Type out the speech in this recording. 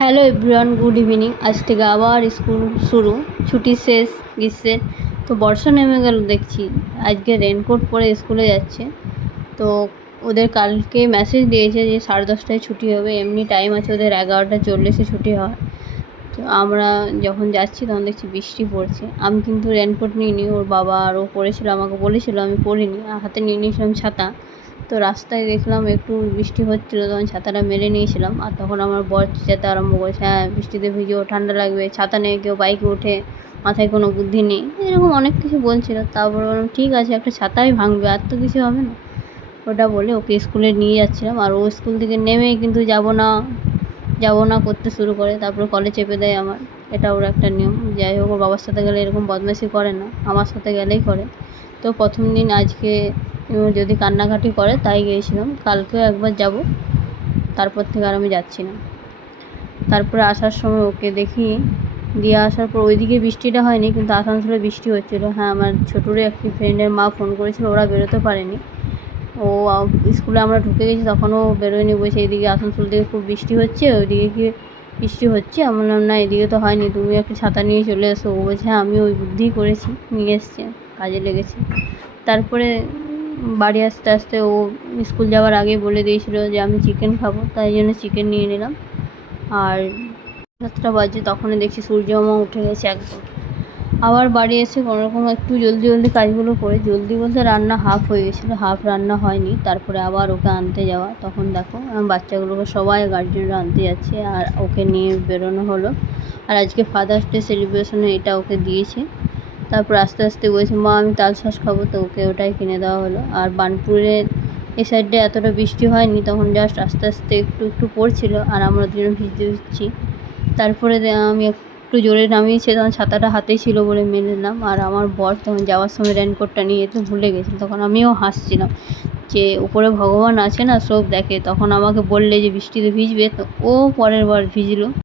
Hello everyone, good evening. আজ থেকে আবার স্কুল শুরু, ছুটি শেষ গ্রীষ্মের। তো বর্ষা নেমে গেল দেখছি। আজকে রেনকোট পরে স্কুলে যাচ্ছে। তো ওদের কালকে মেসেজ দিয়েছে যে 10:30টায় ছুটি হবে, এমনি টাইম আছে ওদের 11:40-এ ছুটি হয়। তো আমরা যখন যাচ্ছি তখন দেখছি বৃষ্টি পড়ছে। আমি কিন্তু রেনকোট নিইনি, ওর বাবা আর ও পড়েছিল, আমাকে বলেছিল, আমি পরিনি, হাতে নিয়ে নিয়েছিলাম ছাতা। তো রাস্তায় দেখলাম একটু বৃষ্টি হচ্ছিলো, তখন ছাতাটা মেরে নিয়েছিলাম। আর তখন আমার বর চেঁচাতে আরম্ভ করেছে, হ্যাঁ বৃষ্টিতে ভিজো, ঠান্ডা লাগবে, ছাতা নেই, কেউ বাইকে ওঠে, মাথায় কোনো বুদ্ধি নেই, এরকম অনেক কিছু বলছিল। তারপর বললাম ঠিক আছে, একটা ছাতাই ভাঙবে, আর তো কিছু হবে না। ওটা বলে ওকে স্কুলে নিয়ে যাচ্ছিলাম। আর ও স্কুল থেকে নেমেই কিন্তু যাবো না করতে শুরু করে, তারপরে কলে চেপে দেয় আমার। এটা ওর একটা নিয়ম। যাই হোক, ওর বাবার সাথে গেলে এরকম বদমাইশি করে না, আমার সাথে গেলেই করে। তো প্রথম দিন আজকে যদি কান্নাকাটি করে তাই গিয়েছিলাম, কালকেও একবার যাব, তারপর থেকে আর আমি যাচ্ছি না। তারপরে আসার সময় ওকে দেখি, দিয়ে আসার পর ওইদিকে বৃষ্টিটা হয়নি, কিন্তু আসানসোলে বৃষ্টি হচ্ছিলো। হ্যাঁ, আমার ছোটোরও একটি ফ্রেন্ডের মা ফোন করেছিল, ওরা বেরোতে পারেনি। ও স্কুলে আমরা ঢুকে গেছি তখনও বেরোয়নি, বলছে এদিকে আসানসোল দিকে খুব বৃষ্টি হচ্ছে, ওইদিকে কি বৃষ্টি হচ্ছে? আমি বললাম না, এদিকে তো হয়নি, তুমি একটু ছাতা নিয়ে চলে এসো। ও বলছে হ্যাঁ, আমি ওই বুদ্ধিই করেছি, নিয়ে এসছে, কাজে লেগেছে। তারপরে বাড়ি আসতে আসতে ও স্কুল যাওয়ার আগে বলে দিয়েছিল যে আমি চিকেন খাবো, তাই জন্য চিকেন নিয়ে নিলাম। আর 7টা বাজে, তখনই দেখছি সূর্যমামা উঠে গেছে একদম। আবার বাড়ি এসে কোনোরকম একটু জলদি কাজগুলো করে, জলদি বলতে রান্না হাফ হয়ে গেছিলো, হাফ রান্না হয়নি। তারপরে আবার ওকে আনতে যাওয়া, তখন দেখো বাচ্চাগুলোকে সবাই গার্জেনরা আনতে যাচ্ছে, আর ওকে নিয়ে বেরোনো হলো। আর আজকে ফাদার্স ডে সেলিব্রেশনে এটা ওকে দিয়েছে। তারপর আস্তে আস্তে বলছে মা আমি তালশাঁস খাবো, তো ওকে ওটাই কিনে দেওয়া হলো। আর বার্নপুরের এ সাইডে এতটা বৃষ্টি হয়নি, তখন জাস্ট আস্তে আস্তে একটু একটু পড়ছিল, আর আমরা দুজন ভিজতে ভিজছি। তারপরে আমি একটু জোরে নামিয়েছে, তখন ছাতাটা হাতেই ছিল বলে মেনে নিলাম। আর আমার বর তখন যাওয়ার সময় রেনকোটটা নিয়ে যেতে ভুলে গেছিল, তখন আমিও হাসছিলাম যে উপরে ভগবান আছে না, সব দেখে। তখন আমাকে বললে যে বৃষ্টিতে ভিজবে, তো ও পরের বার ভিজলো।